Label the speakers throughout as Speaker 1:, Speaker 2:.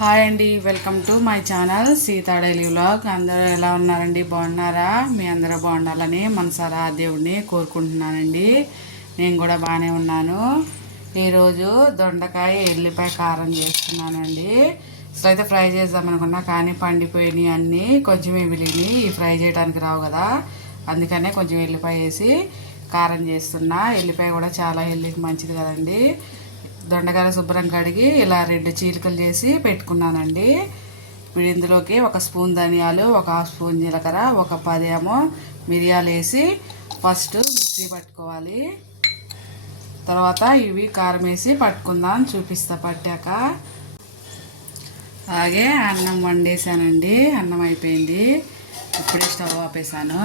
Speaker 1: Hi అండి welcome to my channel Sita daily vlog. అందరూ ఎలా ఉన్నారండి? బాగున్నారా? మీ అందరూ బాగుండాలని మనసారా దేవుడిని కోరుకుంటున్నానండి. నేను కూడా బాగానే ఉన్నాను. ఈరోజు దొండకాయ ఎల్లిపాయ కారం చేస్తున్నానండి. అసలు అయితే ఫ్రై చేద్దాం అనుకున్నా కానీ పండిపోయినాయి అన్నీ. కొంచెమే మిగిలినాయి ఈ ఫ్రై చేయడానికి రావు కదా. అందుకనే కొంచెం ఎల్లిపాయ వేసి కారం చేస్తున్నా. ఎల్లిపాయ కూడా చాలా హెల్తీకి మంచిది కదండి. దొండకాయలు శుభ్రం కడిగి ఇలా రెండు చీలికలు చేసి పెట్టుకున్నానండి. ఇప్పుడు ఇందులోకి ఒక స్పూన్ ధనియాలు ఒక హాఫ్ స్పూన్ జీలకర్ర ఒక పదేమో మిరియాలు వేసి ఫస్ట్ మిక్సీ పట్టుకోవాలి. తర్వాత ఇవి కారం వేసి పట్టుకుందాం చూపిస్తా పట్టాక. అలాగే అన్నం వండేసానండి. అన్నం అయిపోయింది. ఇప్పుడే స్టవ్ ఆపేసాను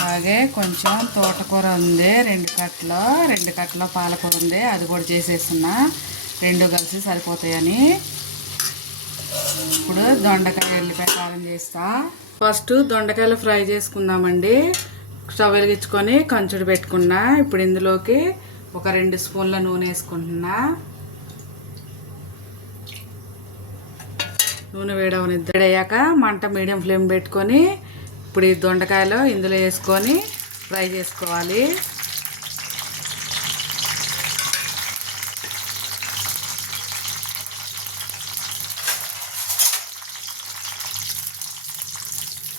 Speaker 1: అలాగే కొంచెం తోటకూర ఉంది రెండు కట్టలు రెండు కట్టలు పాలకూర ఉంది అది కూడా చేసేస్తున్నా. రెండు కలిసి సరిపోతాయని. ఇప్పుడు దొండకాయ ఎల్లిపాయ కారం చేస్తా. ఫస్ట్ దొండకాయలు ఫ్రై చేసుకుందామండి. స్టవ్ వెలిగించుకొని కంచుడు పెట్టుకున్నా. ఇప్పుడు ఇందులోకి ఒక రెండు స్పూన్ల నూనె వేసుకుంటున్నా. నూనె వేడవని వేడయ్యాక మంట మీడియం ఫ్లేమ్ పెట్టుకొని ఇప్పుడు ఈ దొండకాయలు ఇందులో వేసుకొని ఫ్రై చేసుకోవాలి.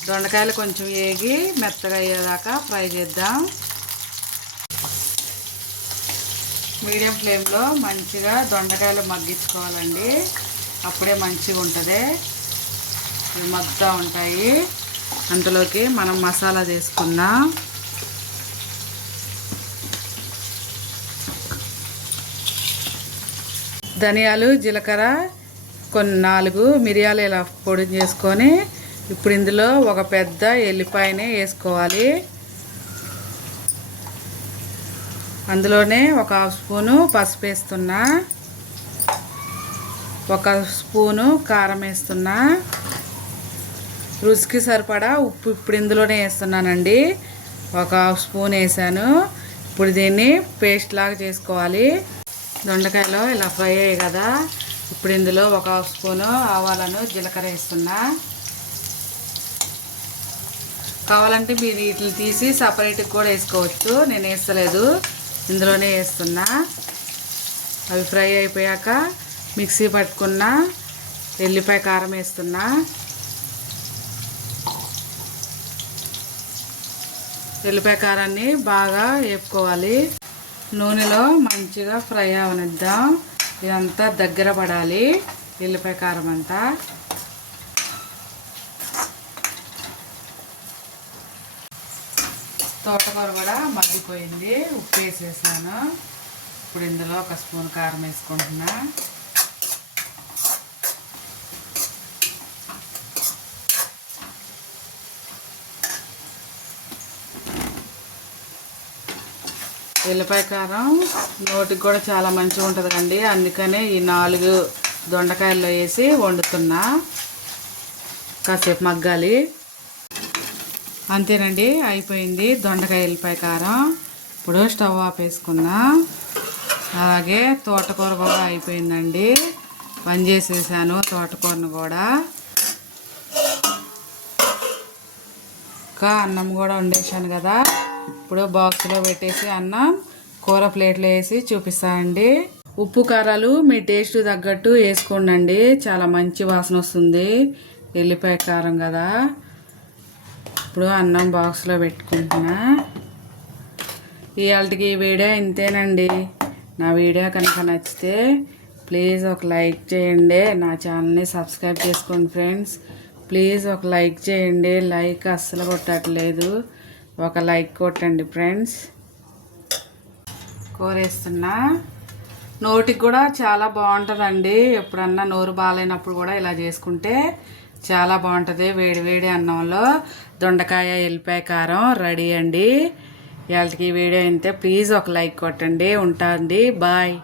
Speaker 1: దొండకాయలు కొంచెం వేగి మెత్తగా అయ్యేదాకా ఫ్రై చేద్దాం. మీడియం ఫ్లేమ్లో మంచిగా దొండకాయలు మగ్గించుకోవాలండి. అప్పుడే మంచిగా ఉంటుంది మగ్గుతూ ఉంటాయి. అందులోకి మనం మసాలా చేసుకుందాం. ధనియాలు జీలకర్ర కొన్ని నాలుగు మిరియాలు ఇలా పొడి చేసుకొని ఇప్పుడు ఇందులో ఒక పెద్ద ఎల్లిపాయని వేసుకోవాలి. అందులోనే ఒక హాఫ్ స్పూను పసుపు వేస్తున్నా. ఒక స్పూను కారం వేస్తున్నా. రుచికి సరిపడా ఉప్పు ఇప్పుడు ఇందులోనే వేస్తున్నానండి. ఒక హాఫ్ స్పూన్ వేసాను. ఇప్పుడు దీన్ని పేస్ట్ లాగా చేసుకోవాలి. దొండకాయలో ఇలా ఫ్రై అయ్యాయి కదా. ఇప్పుడు ఇందులో ఒక హాఫ్ స్పూను ఆవాలను జీలకర్ర వేస్తున్నా. కావాలంటే మీరు వీటిని తీసి సపరేట్గా కూడా వేసుకోవచ్చు. నేను వేస్తలేదు. ఇందులోనే వేస్తున్నా. అవి ఫ్రై అయిపోయాక మిక్సీ పట్టుకున్న ఎల్లిపాయ కారం వేస్తున్నా. ఎల్లిపాయ కారాన్ని బాగా వేపుకోవాలి. నూనెలో మంచిగా ఫ్రై అవనిద్దాం. ఇదంతా దగ్గర పడాలి. వెల్లిపాయ కారం అంతా. తోటకూర కూడా మగ్గిపోయింది. ఉప్పు వేసేసాను. ఇప్పుడు ఇందులో ఒక స్పూన్ కారం వేసుకుంటున్నా. ఎల్లిపాయ కారం. నోటికి కూడా చాలా మంచిగా ఉంటుంది కండి అందుకనే ఈ నాలుగు దొండకాయల్లో వేసి వండుతున్నా. కాసేపు మగ్గాలి. అంతేనండి అయిపోయింది దొండకాయ ఎల్లిపాయ కారం. ఇప్పుడు స్టవ్ ఆపేసుకున్నా అలాగే తోటకూర కూడా అయిపోయిందండి. పని చేసేసాను తోటకూరను కూడా. ఇంకా అన్నం కూడా వండేసాను కదా. ఇప్పుడు బాక్స్లో పెట్టేసి అన్నం కూర ప్లేట్లో వేసి చూపిస్తానండి ఉప్పు కారాలు మీ టేస్ట్ తగ్గట్టు వేసుకోండి చాలా మంచి వాసన వస్తుంది. ఎల్లిపాయ కారం కదా. ఇప్పుడు అన్నం బాక్స్లో పెట్టుకుంటున్నా. ఇవాళకి ఈ వీడియో ఇంతేనండి. నా వీడియో కనుక నచ్చితే ప్లీజ్ ఒక లైక్ చేయండి. నా ఛానల్ని సబ్స్క్రైబ్ చేసుకోండి ఫ్రెండ్స్. ప్లీజ్ ఒక లైక్ చేయండి. లైక్ అస్సలు కొట్టట్లేదు. ఒక లైక్ కొట్టండి ఫ్రెండ్స్. కోరేస్తున్నా. నోటికి కూడా చాలా బాగుంటుందండి. ఎప్పుడన్నా నోరు బాగాలేనప్పుడు కూడా ఇలా చేసుకుంటే చాలా బాగుంటుంది. వేడి వేడి అన్నంలో దొండకాయ ఎల్లిపాయ కారం రెడీ అండి. ఇవాళకి వీడియో అయితే ప్లీజ్ ఒక లైక్ కొట్టండి. ఉంటుంది బాయ్.